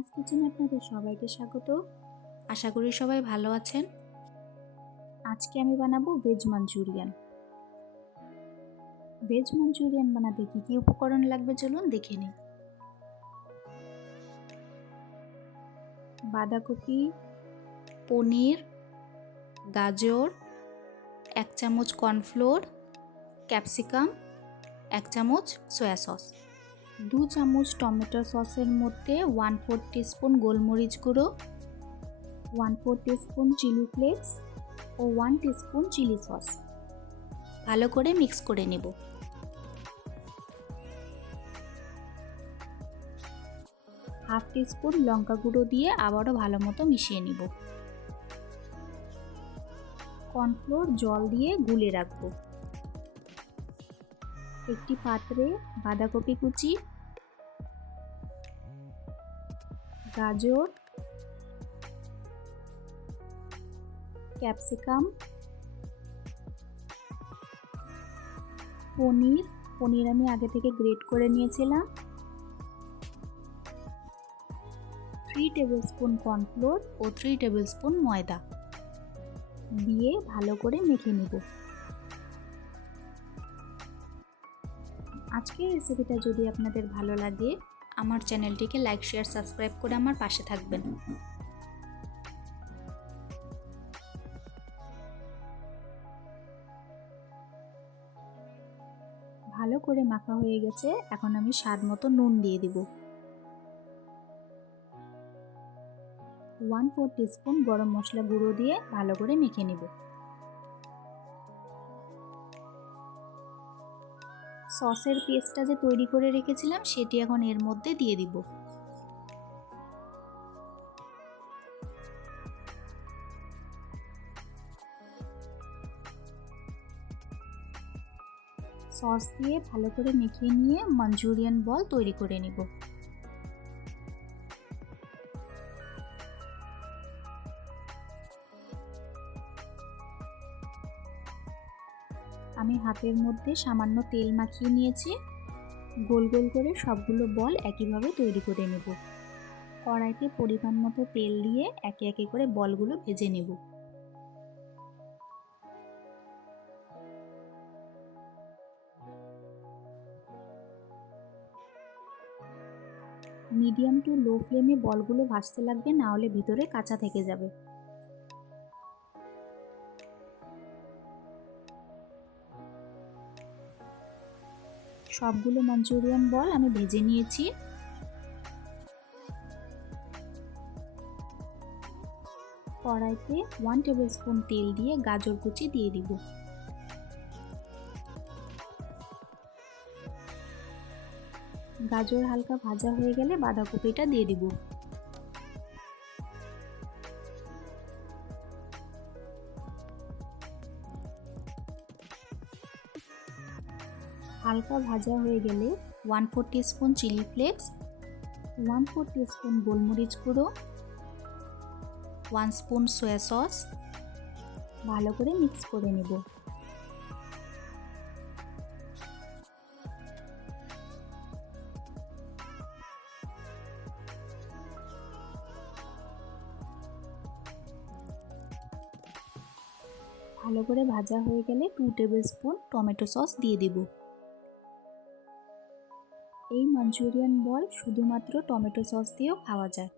রান্নাস কিচেনে আপনাদের সবাইকে স্বাগত। আশা করি সবাই ভালো আছেন। আজকে আমি বানাবো ভেজ মাঞ্চুরিয়ান। ভেজ মাঞ্চুরিয়ান বানাতে কী কী উপকরণ লাগবে চলুন দেখে নিই। বাঁধাকপি, পনির, গাজর, 1 চামচ কর্নফ্লোর, ক্যাপসিকাম, 1 চামচ সয়া সস, 2 চামচ টমেটো সসের মধ্যে 1/4 টিস্পুন গোলমরিচ গুঁড়ো, 1/4 টিস্পুন চিলি ফ্লেক্স ও 1 টিস্পুন চিলি সস। ভালো করে মিক্স করে নেব। হাফ টিস্পুন লঙ্কা গুঁড়ো দিয়ে আবারও ভালো মতো মিশিয়ে নিব। কর্নফ্লোর জল দিয়ে গুলে রাখবো। একটি পাত্রে বাঁধাকপি কুচি, গাজর, ক্যাপসিকাম, পনির আমি আগে থেকে গ্রেট করে নিয়েছিলাম, 3 টেবিলস্পুন কর্নফ্লোর ও 3 টেবিলস্পুন ময়দা দিয়ে ভালো করে মেখে নেব। আজকের রেসিপিটা যদি আপনাদের ভালো লাগে আমার চ্যানেলটিকে লাইক, শেয়ার, সাবস্ক্রাইব করে আমার পাশে থাকবেন। ভালো করে মাখা হয়ে গেছে, এখন আমি স্বাদ মতো নুন দিয়ে দিব। 1/4 টিস্পুন গরম মশলা গুঁড়ো দিয়ে ভালো করে মেখে নেব। সসের পেস্টটা যে তৈরি করে রেখেছিলাম সেটি এখন এর মধ্যে দিয়ে দিব। সস দিয়ে ভালো করে মেখে নিয়ে মাঞ্চুরিয়ান বল তৈরি করে নিব। আমি হাতের মধ্যে সামান্য তেল মাখিয়ে নিয়েছি। গোল গোল করে সবগুলো বল একইভাবে তৈরি করে নেব। কড়াইতে পরিমাণ মতো তেল দিয়ে একে একে করে বলগুলো ভেজে নেব। মিডিয়াম টু লো ফ্লেমে বলগুলো ভাজতে লাগবে, না হলে ভিতরে কাঁচা থেকে যাবে। সবগুলো মাঞ্চুরিয়ান বল আমি ভেজে নিয়েছি। কড়াইতে 1 টেবিলস্পুন তেল দিয়ে গাজর কুচি দিয়ে দিব। গাজর হালকা ভাজা হয়ে গেলে বাঁধাকপিটা দিয়ে দিব। হালকা ভাজা হয়ে গেলে 1/4 টিস্পুন চিলি ফ্লেক্স, 1/4 টিস্পুন গোলমরিচ গুঁড়ো, 1 স্পুন সয়া সস ভালো করে মিক্স করে নেব। ভালো করে ভাজা হয়ে গেলে 2 টেবিলস্পুন টমেটো সস দিয়ে দেব। এই মাঞ্চুরিয়ান বল শুধুমাত্র টমেটো সস দিয়েও খাওয়া যায়।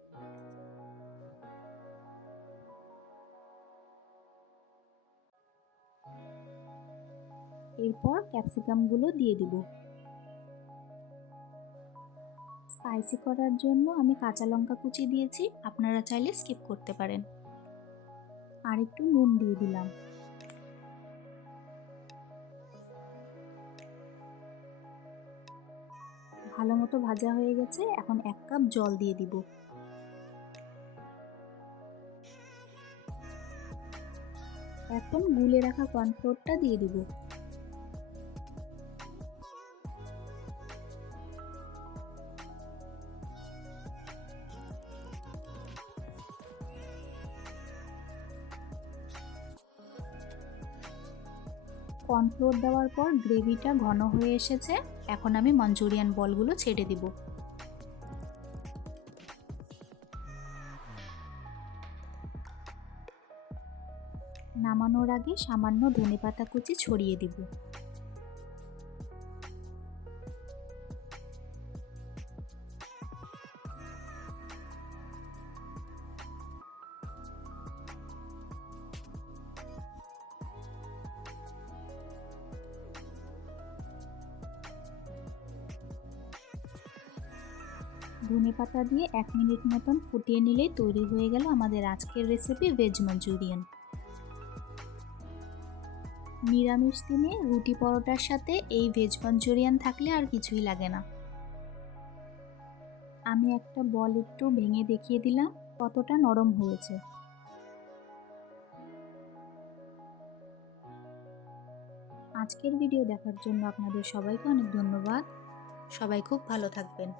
এরপর ক্যাপসিকামগুলো দিয়ে দিব। স্পাইসি করার জন্য আমি কাঁচা লঙ্কা কুচি দিয়েছি, আপনারা চাইলে স্কিপ করতে পারেন। আর একটু নুন দিয়ে দিলাম। ভালো মতো ভাজা হয়ে গেছে, এখন 1 কাপ জল দিয়ে দিব। এখন গুলে রাখা কর্নফ্লোরটা দিয়ে দিব। কর্নফ্লোর দেওয়ার পর গ্রেভিটা ঘন হয়ে এসেছে, এখন আমি মাঞ্চুরিয়ান বলগুলো ছেড়ে দিব। নামানোর আগে সামান্য ধনেপাতা কুচি ছড়িয়ে দিব। ধনেপাতা দিয়ে 1 মিনিট মতন ফুটিয়ে নিলেই তৈরি হয়ে গেল আমাদের আজকের রেসিপি ভেজ মাঞ্চুরিয়ান। নিরামিষ দিনে রুটি পরোটার সাথে এই ভেজ মাঞ্চুরিয়ান থাকলে আর কিছুই লাগে না। আমি একটা বল একটু ভেঙে দেখিয়ে দিলাম কতটা নরম হয়েছে। আজকের ভিডিও দেখার জন্য আপনাদের সবাইকে অনেক ধন্যবাদ। সবাই খুব ভালো থাকবেন।